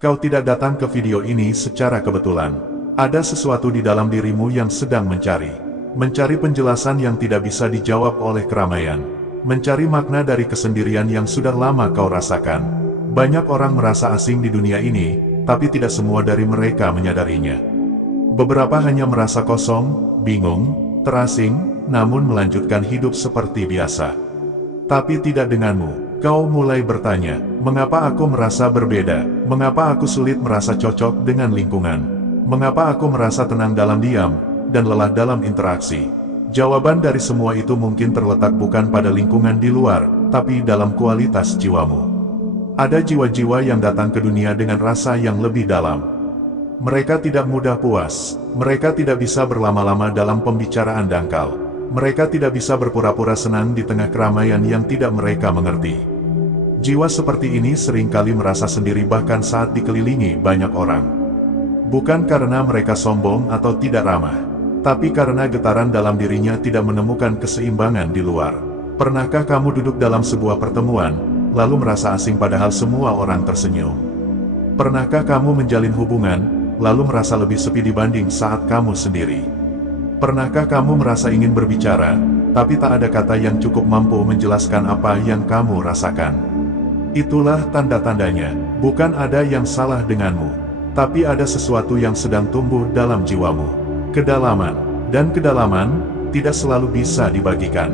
Kau tidak datang ke video ini secara kebetulan. Ada sesuatu di dalam dirimu yang sedang mencari. Mencari penjelasan yang tidak bisa dijawab oleh keramaian. Mencari makna dari kesendirian yang sudah lama kau rasakan. Banyak orang merasa asing di dunia ini, tapi tidak semua dari mereka menyadarinya. Beberapa hanya merasa kosong, bingung, terasing, namun melanjutkan hidup seperti biasa. Tapi tidak denganmu. Kau mulai bertanya, mengapa aku merasa berbeda? Mengapa aku sulit merasa cocok dengan lingkungan? Mengapa aku merasa tenang dalam diam, dan lelah dalam interaksi? Jawaban dari semua itu mungkin terletak bukan pada lingkungan di luar, tapi dalam kualitas jiwamu. Ada jiwa-jiwa yang datang ke dunia dengan rasa yang lebih dalam. Mereka tidak mudah puas, mereka tidak bisa berlama-lama dalam pembicaraan dangkal. Mereka tidak bisa berpura-pura senang di tengah keramaian yang tidak mereka mengerti. Jiwa seperti ini seringkali merasa sendiri bahkan saat dikelilingi banyak orang. Bukan karena mereka sombong atau tidak ramah, tapi karena getaran dalam dirinya tidak menemukan keseimbangan di luar. Pernahkah kamu duduk dalam sebuah pertemuan, lalu merasa asing padahal semua orang tersenyum? Pernahkah kamu menjalin hubungan, lalu merasa lebih sepi dibanding saat kamu sendiri? Pernahkah kamu merasa ingin berbicara, tapi tak ada kata yang cukup mampu menjelaskan apa yang kamu rasakan? Itulah tanda-tandanya, bukan ada yang salah denganmu, tapi ada sesuatu yang sedang tumbuh dalam jiwamu. Kedalaman, dan kedalaman, tidak selalu bisa dibagikan.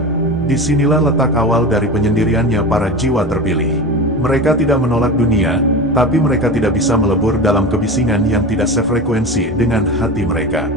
Disinilah letak awal dari penyendiriannya para jiwa terpilih. Mereka tidak menolak dunia, tapi mereka tidak bisa melebur dalam kebisingan yang tidak sefrekuensi dengan hati mereka.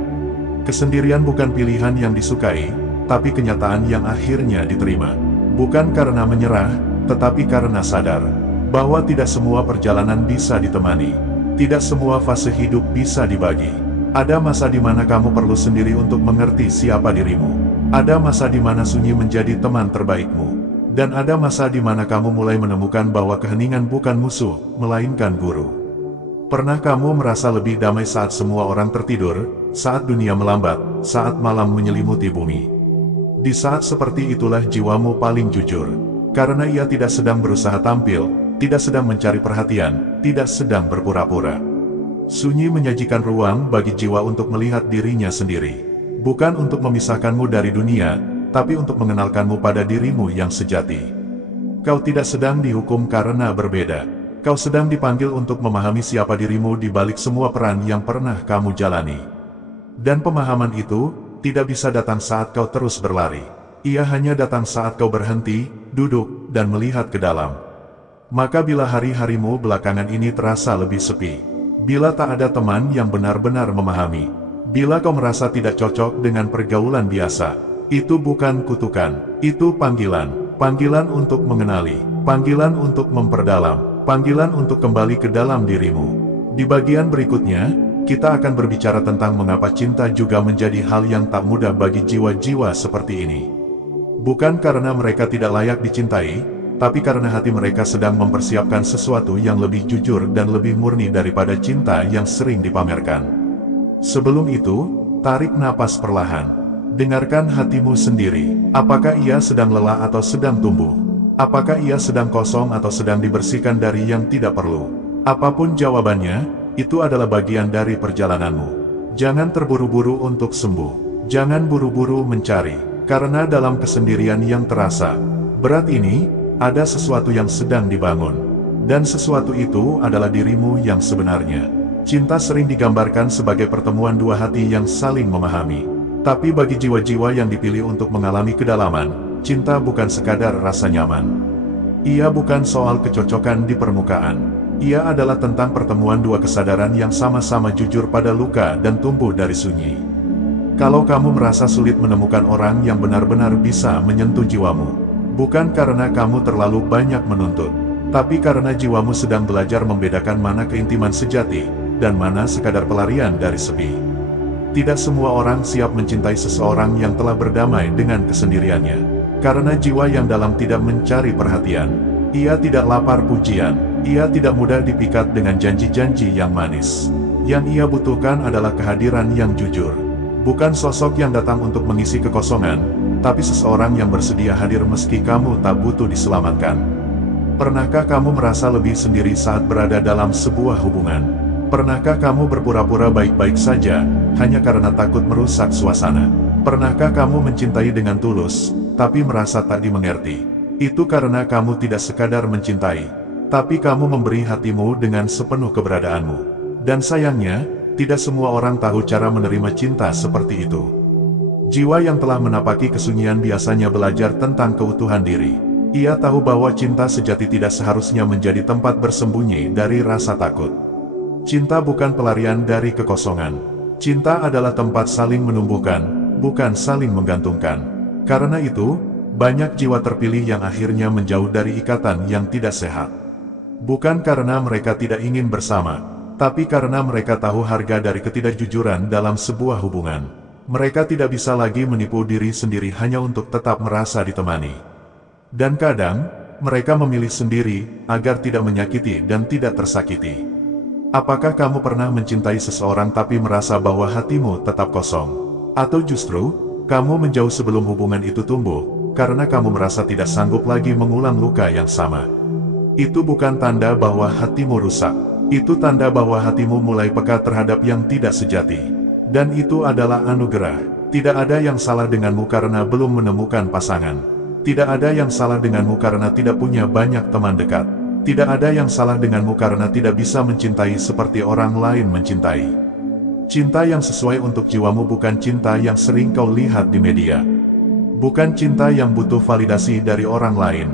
Kesendirian bukan pilihan yang disukai, tapi kenyataan yang akhirnya diterima. Bukan karena menyerah, tetapi karena sadar bahwa tidak semua perjalanan bisa ditemani. Tidak semua fase hidup bisa dibagi. Ada masa di mana kamu perlu sendiri untuk mengerti siapa dirimu. Ada masa di mana sunyi menjadi teman terbaikmu. Dan ada masa di mana kamu mulai menemukan bahwa keheningan bukan musuh, melainkan guru. Pernah kamu merasa lebih damai saat semua orang tertidur, saat dunia melambat, saat malam menyelimuti bumi? Di saat seperti itulah jiwamu paling jujur. Karena ia tidak sedang berusaha tampil, tidak sedang mencari perhatian, tidak sedang berpura-pura. Sunyi menyajikan ruang bagi jiwa untuk melihat dirinya sendiri. Bukan untuk memisahkanmu dari dunia, tapi untuk mengenalkanmu pada dirimu yang sejati. Kau tidak sedang dihukum karena berbeda. Kau sedang dipanggil untuk memahami siapa dirimu di balik semua peran yang pernah kamu jalani. Dan pemahaman itu tidak bisa datang saat kau terus berlari. Ia hanya datang saat kau berhenti, duduk, dan melihat ke dalam. Maka bila hari-harimu belakangan ini terasa lebih sepi, bila tak ada teman yang benar-benar memahami, bila kau merasa tidak cocok dengan pergaulan biasa, itu bukan kutukan, itu panggilan. Panggilan untuk mengenali, panggilan untuk memperdalam, panggilan untuk kembali ke dalam dirimu. Di bagian berikutnya, kita akan berbicara tentang mengapa cinta juga menjadi hal yang tak mudah bagi jiwa-jiwa seperti ini. Bukan karena mereka tidak layak dicintai, tapi karena hati mereka sedang mempersiapkan sesuatu yang lebih jujur dan lebih murni daripada cinta yang sering dipamerkan. Sebelum itu, tarik napas perlahan. Dengarkan hatimu sendiri. Apakah ia sedang lelah atau sedang tumbuh? Apakah ia sedang kosong atau sedang dibersihkan dari yang tidak perlu? Apapun jawabannya, itu adalah bagian dari perjalananmu. Jangan terburu-buru untuk sembuh. Jangan buru-buru mencari. Karena dalam kesendirian yang terasa berat ini, ada sesuatu yang sedang dibangun. Dan sesuatu itu adalah dirimu yang sebenarnya. Cinta sering digambarkan sebagai pertemuan dua hati yang saling memahami. Tapi bagi jiwa-jiwa yang dipilih untuk mengalami kedalaman, cinta bukan sekadar rasa nyaman. Ia bukan soal kecocokan di permukaan. Ia adalah tentang pertemuan dua kesadaran yang sama-sama jujur pada luka dan tumbuh dari sunyi. Kalau kamu merasa sulit menemukan orang yang benar-benar bisa menyentuh jiwamu, bukan karena kamu terlalu banyak menuntut, tapi karena jiwamu sedang belajar membedakan mana keintiman sejati, dan mana sekadar pelarian dari sepi. Tidak semua orang siap mencintai seseorang yang telah berdamai dengan kesendiriannya. Karena jiwa yang dalam tidak mencari perhatian. Ia tidak lapar pujian. Ia tidak mudah dipikat dengan janji-janji yang manis. Yang ia butuhkan adalah kehadiran yang jujur. Bukan sosok yang datang untuk mengisi kekosongan, tapi seseorang yang bersedia hadir meski kamu tak butuh diselamatkan. Pernahkah kamu merasa lebih sendiri saat berada dalam sebuah hubungan? Pernahkah kamu berpura-pura baik-baik saja, hanya karena takut merusak suasana? Pernahkah kamu mencintai dengan tulus, tapi merasa tak dimengerti? Itu karena kamu tidak sekadar mencintai, tapi kamu memberi hatimu dengan sepenuh keberadaanmu. Dan sayangnya, tidak semua orang tahu cara menerima cinta seperti itu. Jiwa yang telah menapaki kesunyian biasanya belajar tentang keutuhan diri. Ia tahu bahwa cinta sejati tidak seharusnya menjadi tempat bersembunyi dari rasa takut. Cinta bukan pelarian dari kekosongan. Cinta adalah tempat saling menumbuhkan, bukan saling menggantungkan. Karena itu, banyak jiwa terpilih yang akhirnya menjauh dari ikatan yang tidak sehat. Bukan karena mereka tidak ingin bersama, tapi karena mereka tahu harga dari ketidakjujuran dalam sebuah hubungan. Mereka tidak bisa lagi menipu diri sendiri hanya untuk tetap merasa ditemani. Dan kadang, mereka memilih sendiri agar tidak menyakiti dan tidak tersakiti. Apakah kamu pernah mencintai seseorang tapi merasa bahwa hatimu tetap kosong? Atau justru, kamu menjauh sebelum hubungan itu tumbuh, karena kamu merasa tidak sanggup lagi mengulang luka yang sama? Itu bukan tanda bahwa hatimu rusak. Itu tanda bahwa hatimu mulai peka terhadap yang tidak sejati. Dan itu adalah anugerah. Tidak ada yang salah denganmu karena belum menemukan pasangan. Tidak ada yang salah denganmu karena tidak punya banyak teman dekat. Tidak ada yang salah denganmu karena tidak bisa mencintai seperti orang lain mencintai. Cinta yang sesuai untuk jiwamu bukan cinta yang sering kau lihat di media. Bukan cinta yang butuh validasi dari orang lain.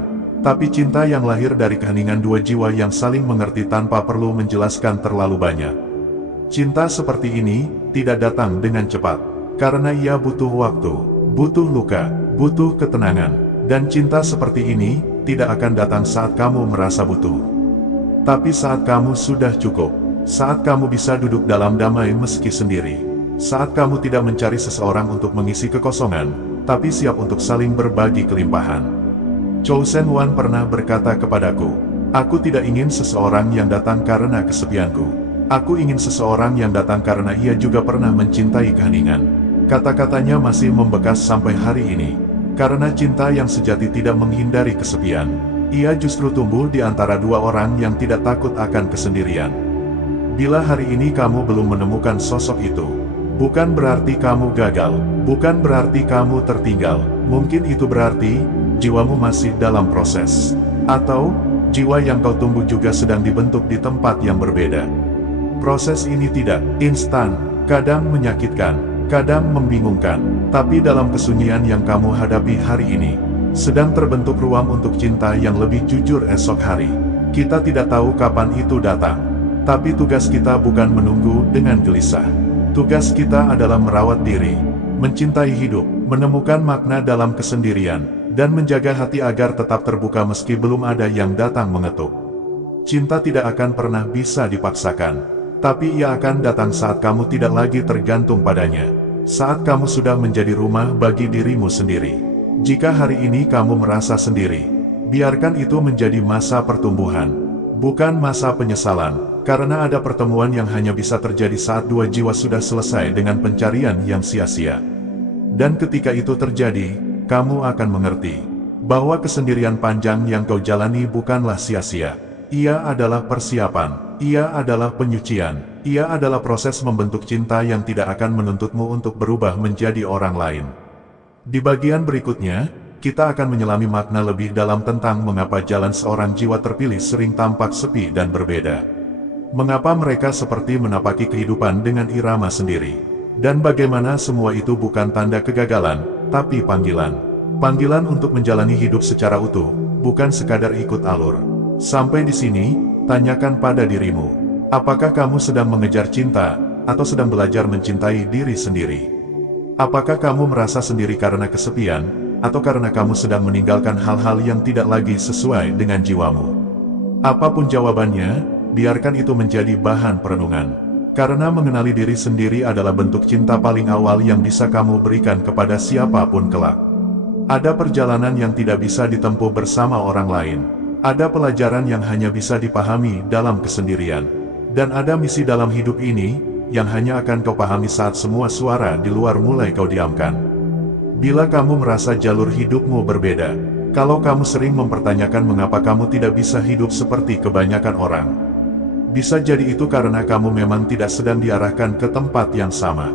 Tapi cinta yang lahir dari keheningan dua jiwa yang saling mengerti tanpa perlu menjelaskan terlalu banyak. Cinta seperti ini tidak datang dengan cepat, karena ia butuh waktu, butuh luka, butuh ketenangan, dan cinta seperti ini tidak akan datang saat kamu merasa butuh. Tapi saat kamu sudah cukup, saat kamu bisa duduk dalam damai meski sendiri, saat kamu tidak mencari seseorang untuk mengisi kekosongan, tapi siap untuk saling berbagi kelimpahan. Chosen One pernah berkata kepadaku, "Aku tidak ingin seseorang yang datang karena kesepianku. Aku ingin seseorang yang datang karena ia juga pernah mencintai keheningan." Kata-katanya masih membekas sampai hari ini. Karena cinta yang sejati tidak menghindari kesepian. Ia justru tumbuh di antara dua orang yang tidak takut akan kesendirian. Bila hari ini kamu belum menemukan sosok itu, bukan berarti kamu gagal, bukan berarti kamu tertinggal. Mungkin itu berarti jiwamu masih dalam proses. Atau, jiwa yang kau tunggu juga sedang dibentuk di tempat yang berbeda. Proses ini tidak instan, kadang menyakitkan, kadang membingungkan, tapi dalam kesunyian yang kamu hadapi hari ini, sedang terbentuk ruang untuk cinta yang lebih jujur esok hari. Kita tidak tahu kapan itu datang, tapi tugas kita bukan menunggu dengan gelisah. Tugas kita adalah merawat diri, mencintai hidup, menemukan makna dalam kesendirian, dan menjaga hati agar tetap terbuka meski belum ada yang datang mengetuk. Cinta tidak akan pernah bisa dipaksakan. Tapi ia akan datang saat kamu tidak lagi tergantung padanya. Saat kamu sudah menjadi rumah bagi dirimu sendiri. Jika hari ini kamu merasa sendiri, biarkan itu menjadi masa pertumbuhan, bukan masa penyesalan. Karena ada pertemuan yang hanya bisa terjadi saat dua jiwa sudah selesai dengan pencarian yang sia-sia. Dan ketika itu terjadi, kamu akan mengerti bahwa kesendirian panjang yang kau jalani bukanlah sia-sia. Ia adalah persiapan, ia adalah penyucian, ia adalah proses membentuk cinta yang tidak akan menuntutmu untuk berubah menjadi orang lain. Di bagian berikutnya, kita akan menyelami makna lebih dalam tentang mengapa jalan seorang jiwa terpilih sering tampak sepi dan berbeda. Mengapa mereka seperti menapaki kehidupan dengan irama sendiri. Dan bagaimana semua itu bukan tanda kegagalan, tapi panggilan. Panggilan untuk menjalani hidup secara utuh, bukan sekadar ikut alur. Sampai di sini, tanyakan pada dirimu, apakah kamu sedang mengejar cinta, atau sedang belajar mencintai diri sendiri? Apakah kamu merasa sendiri karena kesepian, atau karena kamu sedang meninggalkan hal-hal yang tidak lagi sesuai dengan jiwamu? Apapun jawabannya, biarkan itu menjadi bahan perenungan. Karena mengenali diri sendiri adalah bentuk cinta paling awal yang bisa kamu berikan kepada siapapun kelak. Ada perjalanan yang tidak bisa ditempuh bersama orang lain. Ada pelajaran yang hanya bisa dipahami dalam kesendirian. Dan ada misi dalam hidup ini, yang hanya akan kau pahami saat semua suara di luar mulai kau diamkan. Bila kamu merasa jalur hidupmu berbeda, Kalau kamu sering mempertanyakan mengapa kamu tidak bisa hidup seperti kebanyakan orang, bisa jadi itu karena kamu memang tidak sedang diarahkan ke tempat yang sama.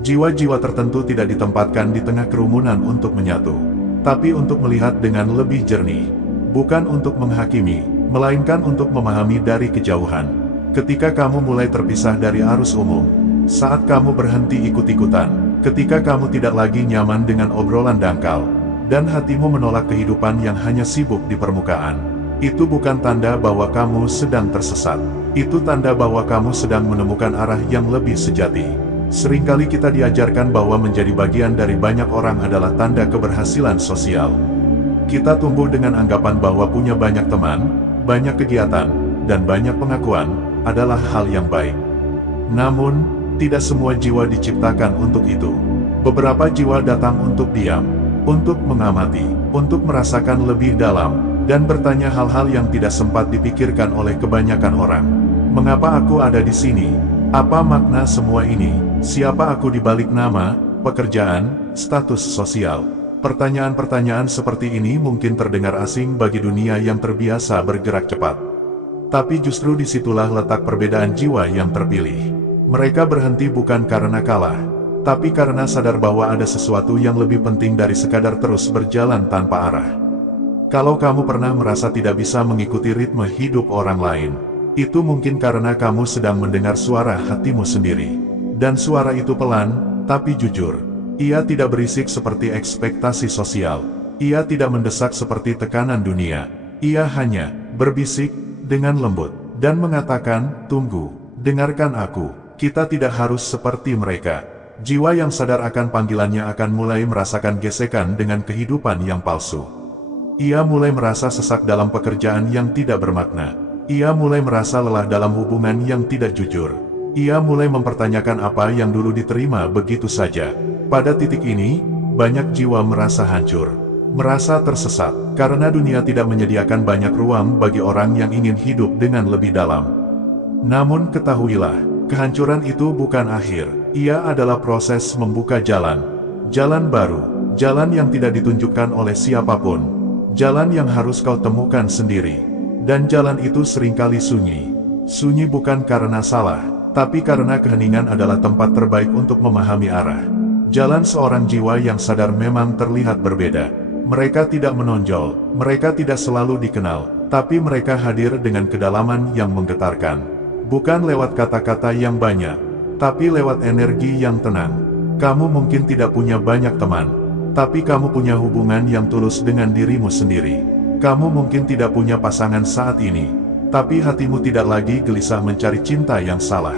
Jiwa-jiwa tertentu tidak ditempatkan di tengah kerumunan untuk menyatu, tapi untuk melihat dengan lebih jernih. Bukan untuk menghakimi, melainkan untuk memahami dari kejauhan. Ketika kamu mulai terpisah dari arus umum, saat kamu berhenti ikut-ikutan, ketika kamu tidak lagi nyaman dengan obrolan dangkal, dan hatimu menolak kehidupan yang hanya sibuk di permukaan, itu bukan tanda bahwa kamu sedang tersesat. Itu tanda bahwa kamu sedang menemukan arah yang lebih sejati. Seringkali kita diajarkan bahwa menjadi bagian dari banyak orang adalah tanda keberhasilan sosial. Kita tumbuh dengan anggapan bahwa punya banyak teman, banyak kegiatan, dan banyak pengakuan adalah hal yang baik. Namun, tidak semua jiwa diciptakan untuk itu. Beberapa jiwa datang untuk diam, untuk mengamati, untuk merasakan lebih dalam, dan bertanya hal-hal yang tidak sempat dipikirkan oleh kebanyakan orang. Mengapa aku ada di sini? Apa makna semua ini? Siapa aku di balik nama, pekerjaan, status sosial? Pertanyaan-pertanyaan seperti ini mungkin terdengar asing bagi dunia yang terbiasa bergerak cepat. Tapi justru disitulah letak perbedaan jiwa yang terpilih. Mereka berhenti bukan karena kalah, tapi karena sadar bahwa ada sesuatu yang lebih penting dari sekadar terus berjalan tanpa arah. Kalau kamu pernah merasa tidak bisa mengikuti ritme hidup orang lain, itu mungkin karena kamu sedang mendengar suara hatimu sendiri. Dan suara itu pelan, tapi jujur. Ia tidak berisik seperti ekspektasi sosial. Ia tidak mendesak seperti tekanan dunia. Ia hanya berbisik dengan lembut dan mengatakan, "Tunggu, dengarkan aku." Kita tidak harus seperti mereka. Jiwa yang sadar akan panggilannya akan mulai merasakan gesekan dengan kehidupan yang palsu. Ia mulai merasa sesak dalam pekerjaan yang tidak bermakna. Ia mulai merasa lelah dalam hubungan yang tidak jujur. Ia mulai mempertanyakan apa yang dulu diterima begitu saja. Pada titik ini, banyak jiwa merasa hancur, merasa tersesat, karena dunia tidak menyediakan banyak ruang bagi orang yang ingin hidup dengan lebih dalam. Namun ketahuilah, kehancuran itu bukan akhir. Ia adalah proses membuka jalan. Jalan baru, jalan yang tidak ditunjukkan oleh siapapun. Jalan yang harus kau temukan sendiri. Dan jalan itu seringkali sunyi. Sunyi bukan karena salah, tapi karena keheningan adalah tempat terbaik untuk memahami arah. Jalan seorang jiwa yang sadar memang terlihat berbeda. Mereka tidak menonjol, mereka tidak selalu dikenal, tapi mereka hadir dengan kedalaman yang menggetarkan. Bukan lewat kata-kata yang banyak, tapi lewat energi yang tenang. Kamu mungkin tidak punya banyak teman, tapi kamu punya hubungan yang tulus dengan dirimu sendiri. Kamu mungkin tidak punya pasangan saat ini, tapi hatimu tidak lagi gelisah mencari cinta yang salah.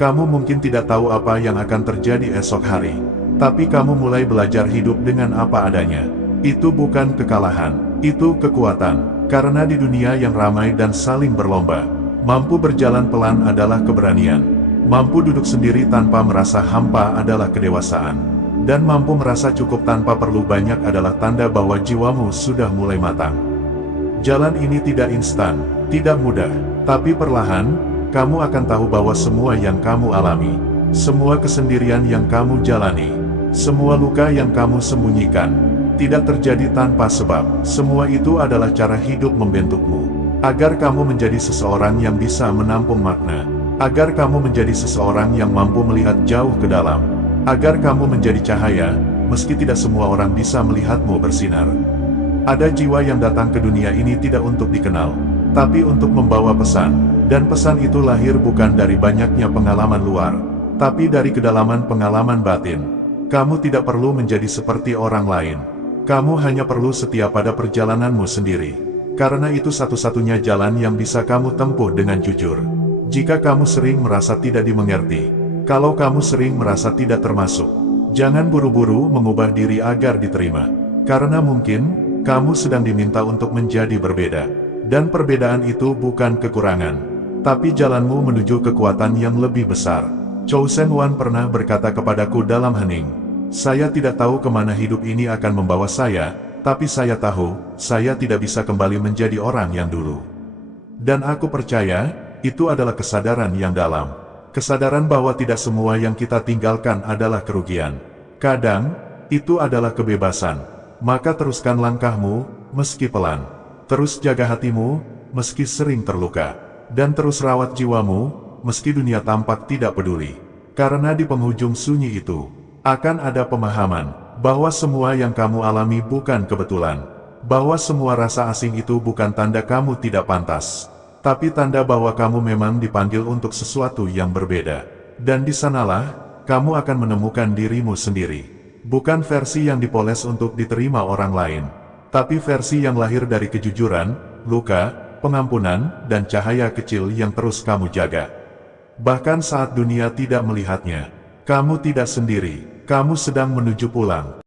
Kamu mungkin tidak tahu apa yang akan terjadi esok hari, tapi kamu mulai belajar hidup dengan apa adanya. Itu bukan kekalahan, itu kekuatan, karena di dunia yang ramai dan saling berlomba, mampu berjalan pelan adalah keberanian. Mampu duduk sendiri tanpa merasa hampa adalah kedewasaan. Dan mampu merasa cukup tanpa perlu banyak adalah tanda bahwa jiwamu sudah mulai matang. Jalan ini tidak instan, tidak mudah, tapi perlahan, kamu akan tahu bahwa semua yang kamu alami, semua kesendirian yang kamu jalani, semua luka yang kamu sembunyikan, tidak terjadi tanpa sebab. Semua itu adalah cara hidup membentukmu, agar kamu menjadi seseorang yang bisa menampung makna, agar kamu menjadi seseorang yang mampu melihat jauh ke dalam, agar kamu menjadi cahaya, meski tidak semua orang bisa melihatmu bersinar. Ada jiwa yang datang ke dunia ini tidak untuk dikenal, tapi untuk membawa pesan, dan pesan itu lahir bukan dari banyaknya pengalaman luar, tapi dari kedalaman pengalaman batin. Kamu tidak perlu menjadi seperti orang lain. Kamu hanya perlu setia pada perjalananmu sendiri. Karena itu satu-satunya jalan yang bisa kamu tempuh dengan jujur. Jika kamu sering merasa tidak dimengerti, kalau kamu sering merasa tidak termasuk, jangan buru-buru mengubah diri agar diterima. Karena mungkin, kamu sedang diminta untuk menjadi berbeda. Dan perbedaan itu bukan kekurangan, tapi jalanmu menuju kekuatan yang lebih besar. Chosen One pernah berkata kepadaku dalam hening, "Saya tidak tahu kemana hidup ini akan membawa saya, tapi saya tahu, saya tidak bisa kembali menjadi orang yang dulu." Dan aku percaya, itu adalah kesadaran yang dalam. Kesadaran bahwa tidak semua yang kita tinggalkan adalah kerugian. Kadang, itu adalah kebebasan. Maka teruskan langkahmu, meski pelan. Terus jaga hatimu, meski sering terluka. Dan terus rawat jiwamu, meski dunia tampak tidak peduli. Karena di penghujung sunyi itu, akan ada pemahaman, bahwa semua yang kamu alami bukan kebetulan. Bahwa semua rasa asing itu bukan tanda kamu tidak pantas. Tapi tanda bahwa kamu memang dipanggil untuk sesuatu yang berbeda. Dan di sanalah, kamu akan menemukan dirimu sendiri. Bukan versi yang dipoles untuk diterima orang lain. Tapi versi yang lahir dari kejujuran, luka, pengampunan, dan cahaya kecil yang terus kamu jaga. Bahkan saat dunia tidak melihatnya, kamu tidak sendiri, kamu sedang menuju pulang.